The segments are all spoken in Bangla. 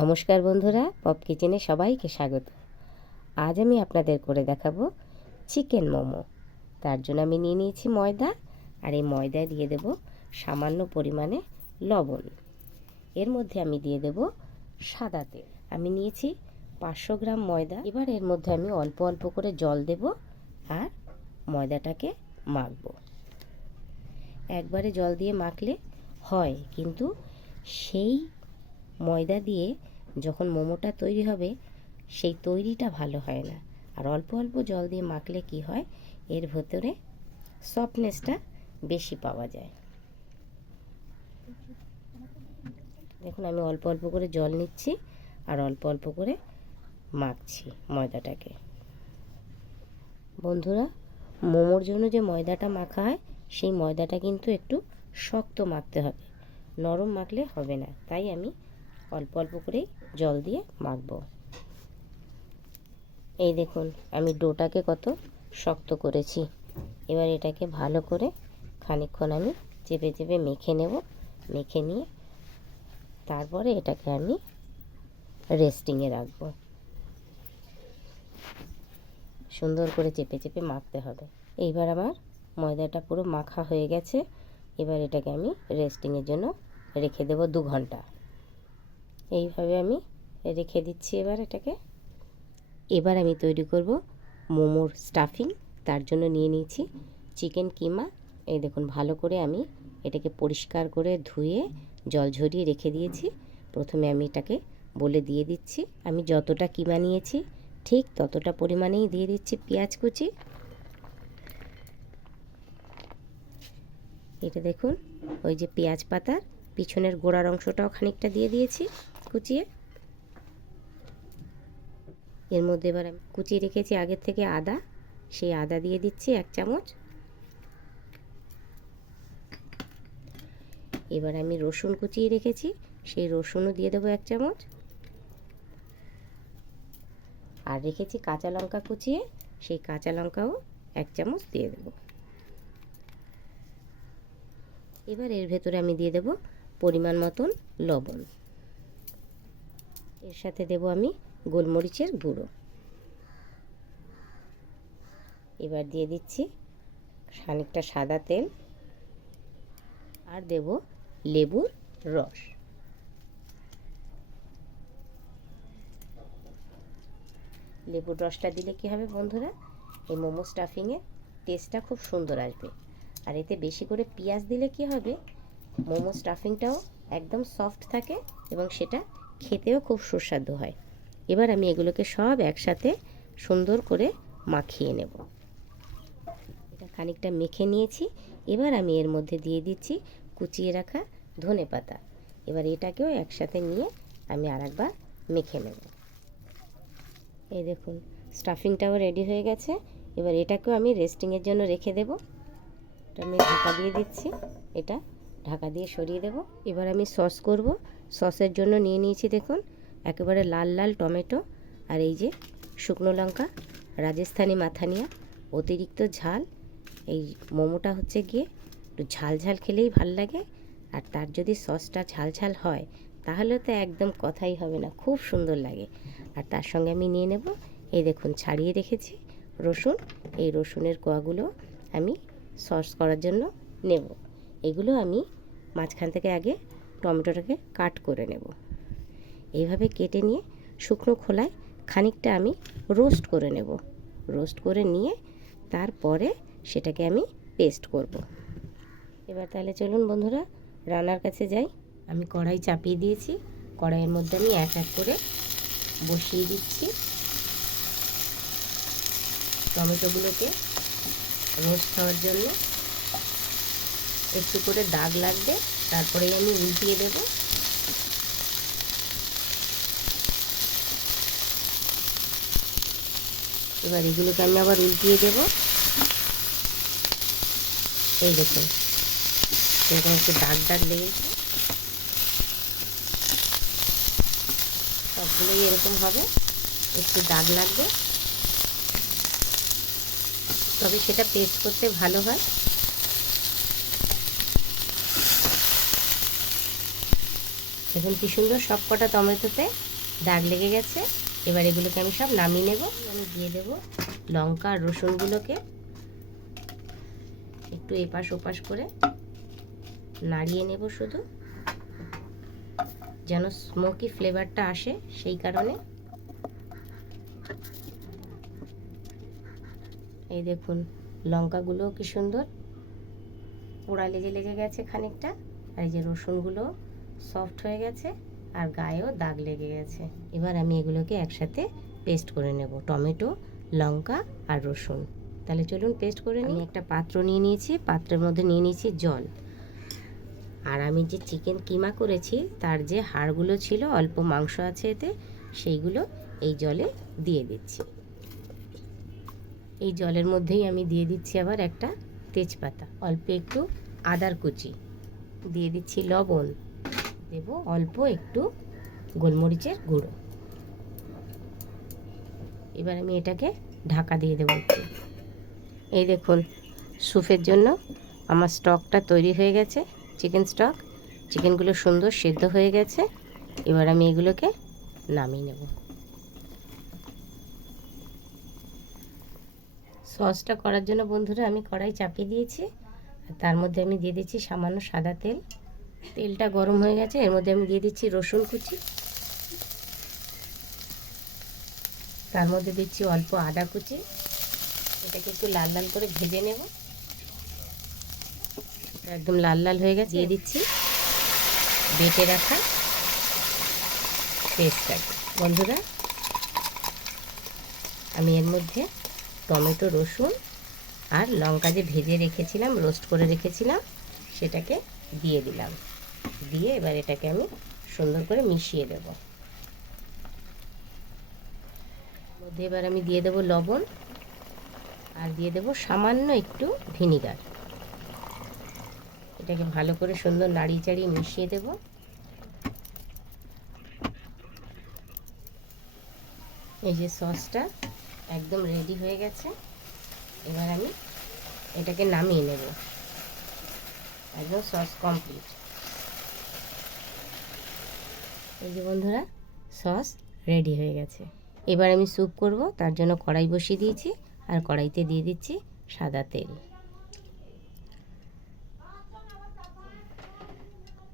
নমস্কার বন্ধুরা, পপ কিচেনে সবাইকে স্বাগত। আজ আমি আপনাদের করে দেখাবো চিকেন মোমো। তার জন্য আমি নিয়ে নিয়েছি ময়দা, আর এই ময়দায় দিয়ে দেব সামান্য পরিমাণে লবণ। এর মধ্যে আমি দিয়ে দেব সাদা তেল। আমি নিয়েছি 500 গ্রাম ময়দা। এবার এর মধ্যে আমি অল্প অল্প করে জল দেব আর ময়দাটাকে মাখবো। একবারে জল দিয়ে মাখলে হয়, কিন্তু সেই ময়দা দিয়ে যখন মোমোটা তৈরি হবে সেই তৈরিটা ভালো হয় না। আর অল্প অল্প জল দিয়ে মাখলে কি হয়, এর ভেতরে সফটনেসটা বেশি পাওয়া যায়। দেখুন, আমি অল্প অল্প করে জল নিচ্ছি আর অল্প অল্প করে মাখছি ময়দাটাকে। বন্ধুরা, মোমোর জন্য যে ময়দাটা মাখা হয় সেই ময়দাটা কিন্তু একটু শক্ত মাখতে হবে, নরম মাখলে হবে না। তাই আমি অল্প অল্প করেই জল দিয়ে মাখবো। এই দেখুন, আমি ডোটাকে কত শক্ত করেছি। এবার এটাকে ভালো করে খানিকক্ষণ আমি চেপে চেপে মেখে নেব। মেখে নিয়ে তারপরে এটাকে আমি রেস্টিংয়ে রাখবো। সুন্দর করে চেপে চেপে মাখতে হবে। এইবার আমার ময়দাটা পুরো মাখা হয়ে গেছে। এবার এটাকে আমি রেস্টিংয়ের জন্য রেখে দেব 2 ঘন্টা। এইভাবে আমি রেখে দিচ্ছি। এবার আমি তৈরি করব মোমোর স্টাফিং। তার জন্য নিয়ে নিয়েছি চিকেন কিমা। এই দেখুন, ভালো করে আমি এটাকে পরিষ্কার করে ধুয়ে জল ঝরিয়ে রেখে দিয়েছি। প্রথমে আমি এটাকে বলে দিয়ে দিচ্ছি। আমি যতটা কিমা নিয়েছি ঠিক ততটা পরিমাণেই দিয়ে দিচ্ছি পেঁয়াজ কুচি। এটা দেখুন, ওই যে পেঁয়াজ পাতার পিছনের গোড়ার অংশটাও খানিকটা দিয়ে দিয়েছি কুচিয়ে। এর মধ্যে এবার আমি কুচিয়ে রেখেছি আগের থেকে আদা, সেই আদা দিয়ে দিচ্ছি 1 চামচ। এবার আমি রসুন কুচিয়ে রেখেছি, সেই রসুনও দিয়ে দেবো 1 চামচ। আর রেখেছি কাঁচা লঙ্কা কুচিয়ে, সেই কাঁচা লঙ্কাও 1 চামচ দিয়ে দেব। এবার এর ভেতরে আমি দিয়ে দেব পরিমাণ মতন লবণ। এর সাথে দেব আমি গোলমরিচের গুঁড়ো। এবার দিয়ে দিচ্ছি খানিকটা সাদা তেল আর দেব লেবুর রস। লেবুর রসটা দিলে কি হবে বন্ধুরা, এই মোমো স্টাফিংয়ের টেস্টটা খুব সুন্দর আসবে। আর এতে বেশি করে পেঁয়াজ দিলে কি হবে, মোমো স্টাফিংটাও একদম সফট থাকে এবং সেটা খেতেও খুব সুস্বাদু হয়। এবার আমি এগুলোকে সব একসাথে সুন্দর করে মাখিয়ে নেব। এটা খানিকটা মেখে নিয়েছি। এবার আমি এর মধ্যে দিয়ে দিচ্ছি কুচিয়ে রাখা ধনেপাতা। এবার এটাকেও একসাথে নিয়ে আমি আরেকবার মেখে নেব। এই দেখুন, স্টাফিংটাও রেডি হয়ে গেছে। এবার এটাকেও আমি রেস্টিংয়ের জন্য রেখে দেব। এটা আমি ঢাকা দিয়ে দিচ্ছি। এটা ঢাকা দিয়ে সরিয়ে দেব। এবার আমি সস করব। সসের জন্য নিয়ে নিয়েছি দেখুন একেবারে লাল লাল টমেটো, আর এই যে শুকনো লঙ্কা, রাজস্থানি মাথানিয়া। অতিরিক্ত ঝাল, এই মোমোটা হচ্ছে গিয়ে একটু ঝাল ঝাল খেলেই ভাল লাগে। আর তার যদি সসটা ঝাল ঝাল হয় তাহলে তো একদম কথাই হবে না, খুব সুন্দর লাগে। আর তার সঙ্গে আমি নিয়ে নেব, এই দেখুন ছাড়িয়ে রেখেছি রসুন। এই রসুনের কোয়াগুলো আমি সস করার জন্য নেব। এগুলো আমি মাঝখান থেকে আগে টমেটোটাকে কাট করে নেব। এইভাবে কেটে নিয়ে শুকনো খোলায় খানিকটা আমি রোস্ট করে নেব। রোস্ট করে নিয়ে তারপরে সেটাকে আমি পেস্ট করব। এবার তাহলে চলুন বন্ধুরা রান্নার কাছে যাই। আমি কড়াই চাপিয়ে দিয়েছি। কড়াইয়ের মধ্যে আমি এক এক করে বসিয়ে দিচ্ছি। টমেটোগুলোকে রোস্ট হওয়ার জন্য একটু করে দাগ লাগবে, তারপরেই আমি উল্টিয়ে দেব। এবার এগুলোকে আমি আবার উল্টিয়ে দেব। এই দেখুন, এরকম একটু দাগ দাগ লেগেছে। সবগুলোই এরকম হবে, একটু দাগ লাগবে, তবে সেটা পেস্ট করতে ভালো হয়। দেখুন কি সুন্দর, সব কটা টমেটোতে দাগ লেগে গেছে। এবার এগুলোকে আমি সব নামিয়ে নেব। আমি দিয়ে দেব লঙ্কা আর রসুনগুলোকে একটু এপাশ ওপাশ করে নাড়িয়ে নেব, শুধু যেন স্মোকি ফ্লেভারটা আসে সেই কারণে। এই দেখুন লঙ্কাগুলো কি সুন্দর পোড়া লেগে লেগে গেছে খানিকটা, আর এই যে রসুনগুলো সফট হয়ে গেছে আর গায়েও দাগ লেগে গেছে। এবার আমি এগুলোকে একসাথে পেস্ট করে নেব, টমেটো, লঙ্কা আর রসুন। তাহলে চলুন পেস্ট করে নিই। আমি একটা পাত্র নিয়ে নিয়েছি, পাত্রের মধ্যে নিয়ে নিয়েছি জল, আর আমি যে চিকেন কিমা করেছি তার যে হাড়গুলো ছিল, অল্প মাংস আছে এতে, সেইগুলো এই জলে দিয়ে দিচ্ছি। এই জলের মধ্যেই আমি দিয়ে দিচ্ছি আবার একটা তেজপাতা, অল্প একটু আদার কুচি দিয়ে দিচ্ছি, লবণ দেব, অল্প একটু গোলমরিচের গুঁড়ো। এবার আমি এটাকে ঢাকা দিয়ে দেবো একটু। এই দেখুন স্যুপের জন্য আমার স্টকটা তৈরি হয়ে গেছে, চিকেন স্টক। চিকেনগুলো সুন্দর সেদ্ধ হয়ে গেছে। এবার আমি এগুলোকে নামিয়ে নেব। সসটা করার জন্য বন্ধুরা আমি কড়াই চাপিয়ে দিয়েছি, আর তার মধ্যে আমি দিয়ে দিচ্ছি সামান্য সাদা তেল। তেলটা গরম হয়ে গেছে, এর মধ্যে আমি দিয়ে দিচ্ছি রসুন কুচি, তার মধ্যে দিচ্ছি অল্প আদা কুচি। এটাকে একটু লাল লাল করে ভেজে নেব। একদম লাল লাল হয়ে গেছে, দিয়ে দিচ্ছি বেটে রাখা পেস্টটাকে। বন্ধুরা আমি এর মধ্যে টমেটো, রসুন আর লঙ্কা যে ভেজে রেখেছিলাম, রোস্ট করে রেখেছিলাম, সেটাকে দিয়ে দিলাম। দিয়ে এবার এটাকে আমি সুন্দর করে মিশিয়ে দেব। মধ্যে এবার আমি দিয়ে দেব লবণ, আর দিয়ে দেব সামান্য একটু ভিনিগার। এটাকে ভালো করে সুন্দর নাড়িয়ে চাড়িয়ে মিশিয়ে দেব। এই যে সসটা একদম রেডি হয়ে গেছে। এবার আমি এটাকে নামিয়ে নেব, একদম সস কমপ্লিট। এই যে বন্ধুরা সস রেডি হয়ে গেছে। এবার আমি স্যুপ করব, তার জন্য কড়াই বসিয়ে দিয়েছি, আর কড়াইতে দিয়ে দিচ্ছি সাদা তেল।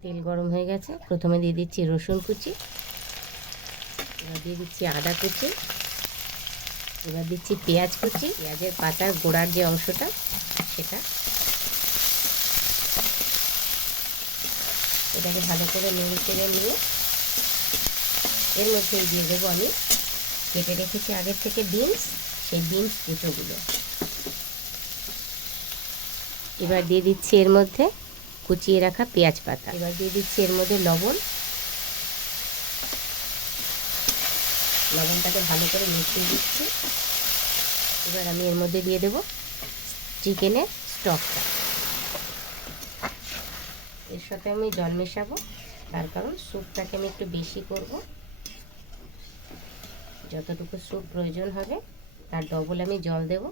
তেল গরম হয়ে গেছে, প্রথমে দিয়ে দিচ্ছি রসুন কুচি, এবার দিয়ে দিচ্ছি আদা কুচি, এবার দিচ্ছি পেঁয়াজ কুচি, পেঁয়াজের পাতার গোড়ার যে অংশটা সেটা। এটাকে ভালো করে নেড়ে চেড়ে নিয়ে এর মধ্যেই দিয়ে দেবো আমি কেটে রেখেছি আগের থেকে বিনস, সেই বিনস কুচোগুলো। এবার দিয়ে দিচ্ছি এর মধ্যে কুচিয়ে রাখা পেঁয়াজ পাতা। এবার দিয়ে দিচ্ছি এর মধ্যে লবণ, লবণটাকে ভালো করে মিশিয়ে দিচ্ছি। এবার আমি এর মধ্যে দিয়ে দেব চিকেনের স্টকটা। এর সাথে আমি জল মেশাবো, তার কারণ স্যুপটাকে আমি একটু বেশি করব। যতটুকু স্যুপ প্রয়োজন হবে তার ডবল আমি জল দেব।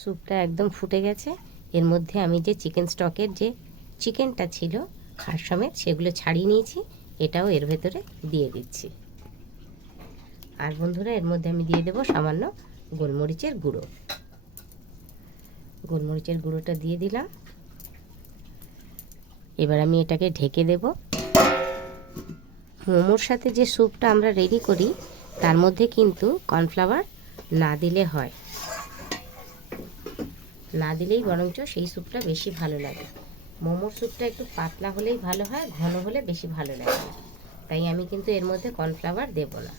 স্যুপটা একদম ফুটে গেছে। এর মধ্যে আমি যে চিকেন স্টকের যে চিকেনটা ছিল খাস সমেত, সেগুলো ছাড়িয়ে নিয়েছি, এটাও এর ভেতরে দিয়ে দিচ্ছি। আর বন্ধুরা এর মধ্যে আমি দিয়ে দেব সামান্য গোলমরিচের গুঁড়ো। গোলমরিচের গুঁড়োটা দিয়ে দিলাম। এবার আমি এটাকে ঢেকে দেব। মোমোর সাথে যে স্যুপটা আমরা রেডি করি তার মধ্যে কিন্তু কর্নফ্লাওয়ার না দিলে হয় না, দিলেই বরঞ্চ সেই স্যুপটা বেশি ভালো লাগে। মোমোর স্যুপটা একটু পাতলা হলেই ভালো হয়, ঘন হলে বেশি ভালো লাগে না, তাই আমি কিন্তু এর মধ্যে কর্নফ্লাওয়ার দেব না।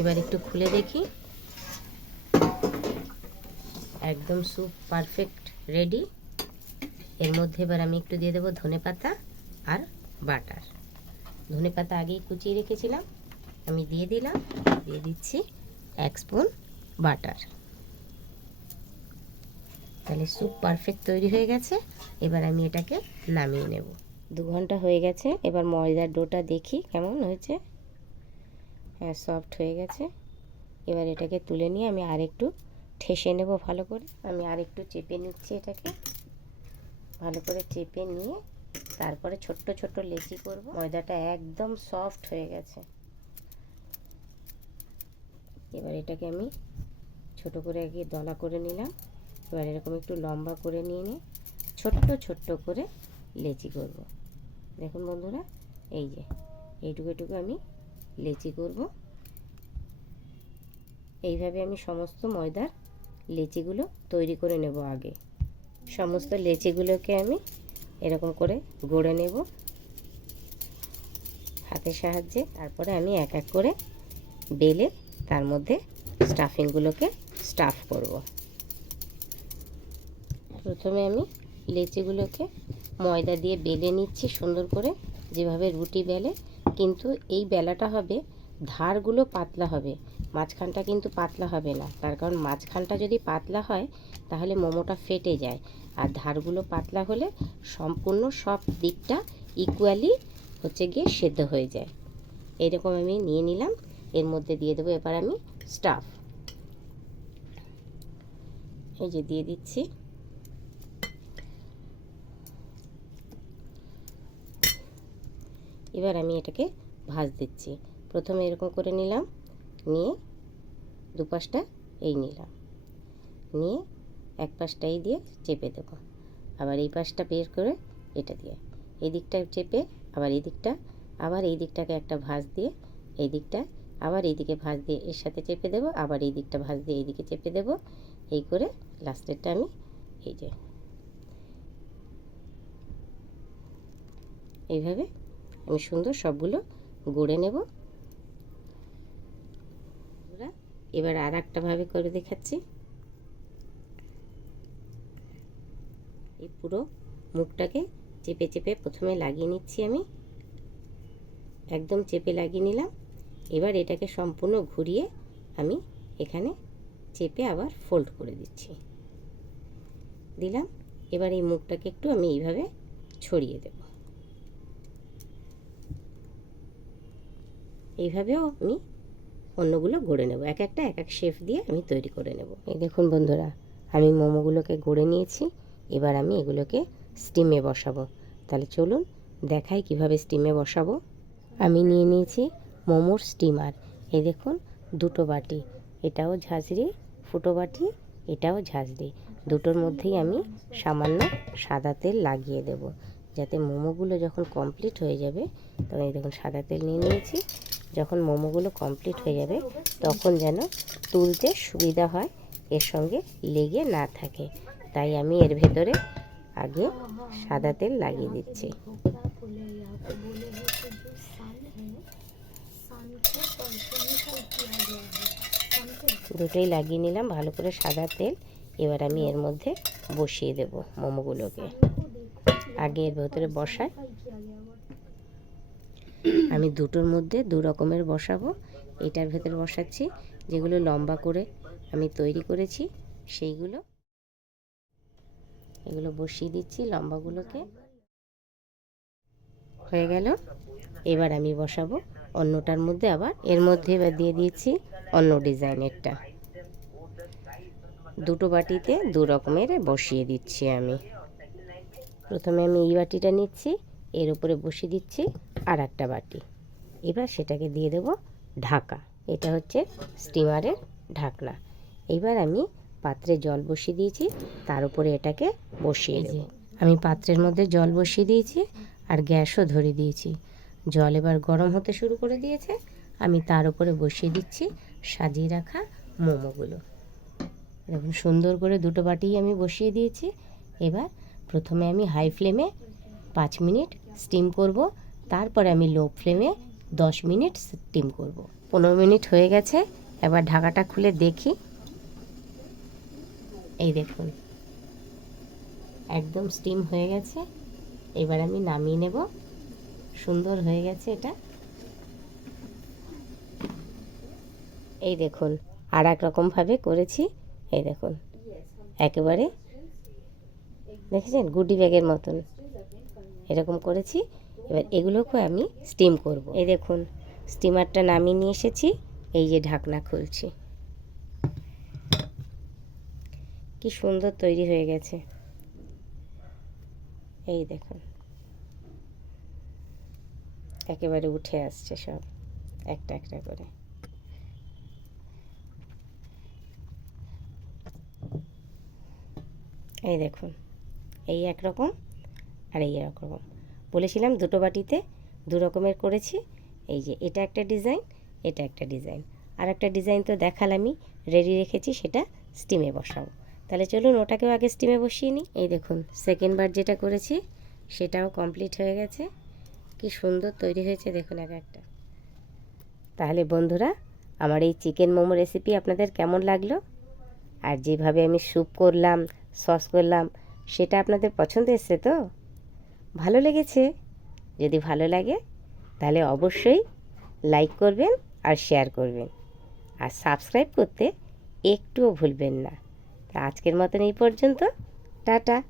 এবার একটু খুলে দেখি, একদম স্যুপ পারফেক্ট রেডি। এর মধ্যে এবার আমি একটু দিয়ে দেবো ধনেপাতা আর বাটার। ধনেপাতা আগেই কুচিয়ে রেখেছিলাম, আমি দিয়ে দিলাম। দিয়ে দিচ্ছি 1 স্পুন বাটার। তাহলে স্যুপ পারফেক্ট তৈরি হয়ে গেছে। এবার আমি এটাকে নামিয়ে নেব। 2 ঘন্টা হয়ে গেছে। এবার ময়দার ডোটা দেখি কেমন হয়েছে। হ্যাঁ, সফট হয়ে গেছে। এবার এটাকে তুলে নিয়ে আমি আরেকটু ঠেসে নেব ভালো করে। আমি আরেকটু চেপে নিচ্ছি এটাকে। ভালো করে চেপে নিয়ে তারপরে ছোট্ট ছোট্ট লেচি করব। ময়দাটা একদম সফট হয়ে গেছে। এবার এটাকে আমি ছোট করে আগে দলা করে নিলাম। এবার এরকম একটু লম্বা করে নিয়ে ছোট্ট ছোট্ট করে লেচি করব। দেখুন বন্ধুরা, এই যে এইটুকু এটুকু আমি লেচি করব। এইভাবে আমি সমস্ত ময়দার লেচিগুলো তৈরি করে নেব। আগে সমস্ত লেচিগুলোকে আমি এরকম করে গড়ে নেব হাতের সাহায্যে। তারপরে আমি এক এক করে বেলে তার মধ্যে স্টাফিংগুলোকে স্টাফ করব। প্রথমে আমি লেচিগুলোকে ময়দা দিয়ে বেলে নিচ্ছি সুন্দর করে, যেভাবে রুটি বেলে। কিন্তু এই বেলাটা হবে, ধারগুলো পাতলা হবে, মাঝখানটা কিন্তু পাতলা হবে না। তার কারণ মাঝখানটা যদি পাতলা হয় তাহলে মোমোটা ফেটে যায়, আর ধারগুলো পাতলা হলে সম্পূর্ণ সব দিকটা ইকুয়ালি হচ্ছে গিয়ে সেদ্ধ হয়ে যায়। এরকম আমি নিয়ে নিলাম। এর মধ্যে দিয়ে দেবো এবার আমি স্টাফ। এই যে দিয়ে দিচ্ছি। এবার আমি এটাকে ভাঁজ দিচ্ছি। প্রথমে এরকম করে নিলাম, নিয়ে দুপাশটা এই নিলাম, নিয়ে এক পাশটা এই দিয়ে চেপে দেবো। আবার এই পাশটা বের করে এটা দিয়ে এই দিকটা চেপে, আবার এই দিকটা, আবার এই দিকটাকে একটা ভাঁজ দিয়ে এই দিকটা, আবার এই দিকে ভাঁজ দিয়ে এর সাথে চেপে দেবো, আবার এই দিকটা ভাঁজ দিয়ে এই দিকে চেপে দেবো। এই করে লাস্টেরটা আমি এই যে এইভাবে আমি সুন্দর সবগুলো গড়ে নেব। এবার আর একটা ভাবে করে দেখাচ্ছি। এই পুরো মুখটাকে চেপে চেপে প্রথমে লাগিয়ে নিচ্ছি আমি, একদম চেপে লাগিয়ে নিলাম। এবার এটাকে সম্পূর্ণ ঘুরিয়ে আমি এখানে চেপে আবার ফোল্ড করে দিচ্ছি, দিলাম। এবার এই মুখটাকে একটু আমি এইভাবে ছড়িয়ে দেব। এইভাবেও আমি অন্যগুলো গড়ে নেব, এক একটা এক এক শেপ দিয়ে আমি তৈরি করে নেব। এই দেখুন বন্ধুরা, আমি মোমোগুলোকে গড়ে নিয়েছি। এবার আমি এগুলোকে স্টিমে বসাবো। তাহলে চলুন দেখাই কিভাবে স্টিমে বসাবো। আমি নিয়ে নিয়েছি মোমোর স্টিমার। এই দেখুন দুটো বাটি, এটাও ঝাঁঝরি, ফুটো বাটি, এটাও ঝাঁঝরি। দুটোর মধ্যেই আমি সামান্য সাদা তেল লাগিয়ে দেব, যাতে মোমোগুলো যখন কমপ্লিট হয়ে যাবে, তখন এই দেখুন সাদা তেল নিয়ে নিয়েছি। যখন মোমোগুলো কমপ্লিট হয়ে যাবে তখন যেন তুলতে সুবিধা হয়, এর সঙ্গে লেগে না থাকে, তাই আমি এর ভেতরে আগে সাদা তেল লাগিয়ে দিচ্ছি। দুটোই লাগিয়ে নিলাম ভালো করে সাদা তেল। এবার আমি এর মধ্যে বসিয়ে দেব মোমোগুলোকে। আগে এর ভেতরে বসাই, আমি দুটোর মধ্যে দু রকমের বসাবো। এটার ভেতরে বসাচ্ছি যেগুলো লম্বা করে আমি তৈরি করেছি সেইগুলো, এগুলো বসিয়ে দিচ্ছি লম্বাগুলোকে। হয়ে গেল। এবার আমি বসাবো অন্যটার মধ্যে, আবার এর মধ্যে এবার দিয়ে দিয়েছি অন্য ডিজাইনেরটা। দুটো বাটিতে দু রকমের বসিয়ে দিচ্ছি আমি। প্রথমে আমি এই বাটিটা নিচ্ছি, এর উপরে বসিয়ে দিচ্ছি আর একটা বাটি। এবার সেটাকে দিয়ে দেব ঢাকা। এটা হচ্ছে স্টিমারের ঢাকনা। এবার আমি পাত্রে জল বসিয়ে দিয়েছি, তার উপরে এটাকে বসিয়ে দেব। আমি পাত্রের মধ্যে জল বসিয়ে দিয়েছি আর গ্যাসও ধরে দিয়েছি। জল এবার গরম হতে শুরু করে দিয়েছে। আমি তার উপরে বসিয়ে দিচ্ছি সাজিয়ে রাখা মোমোগুলো। দেখুন সুন্দর করে দুটো বাটিই আমি বসিয়ে দিয়েছি। এবার প্রথমে আমি হাই ফ্লেমে 5 মিনিট স্টিম করব, তারপরে আমি লো ফ্লেমে 10 মিনিট স্টিম করব। 15 মিনিট হয়ে গেছে। এবার ঢাকাটা খুলে দেখি। এই দেখুন একদম স্টিম হয়ে গেছে। এবার আমি নামিয়ে নেব। সুন্দর হয়ে গেছে এটা। এই দেখুন আর এক রকমভাবে করেছি। এই দেখুন একেবারে দেখেছেন গুডি ব্যাগের মতন এরকম করেছি। এবার এগুলোকে আমি স্টিম করব। এই দেখুন স্টিমারটা নামিয়ে নিয়ে এসেছি। এই যে ঢাকনা খুলছি, কি সুন্দর তৈরি হয়ে গেছে। এই দেখুন একেবারে উঠে আসছে সব একটা একটা করে। এই দেখুন এই একরকম আর এই রকম। বলেছিলাম দুটো বাটিতে দু রকমের করেছি। এই যে এটা একটা ডিজাইন, এটা একটা ডিজাইন, আর একটা ডিজাইন তো দেখালামই, রেডি রেখেছি, সেটা স্টিমে বসাবো। তাহলে চলুন ওটাকেও আগে স্টিমে বসিয়ে নিই। এই দেখুন সেকেন্ড বার যেটা করেছি সেটাও কমপ্লিট হয়ে গেছে। কি সুন্দর তৈরি হয়েছে দেখুন এক একটা। তাহলে বন্ধুরা আমার এই চিকেন মোমো রেসিপি আপনাদের কেমন লাগলো? আর যেভাবে আমি স্যুপ করলাম, সস করলাম, সেটা আপনাদের পছন্দ এসছে তো? ভালো লেগেছে? যদি ভালো লাগে তাহলে অবশ্যই লাইক করবেন আর শেয়ার করবেন, আর সাবস্ক্রাইব করতে একটুও ভুলবেন না। তা আজকের মতন এই পর্যন্ত, টাটা।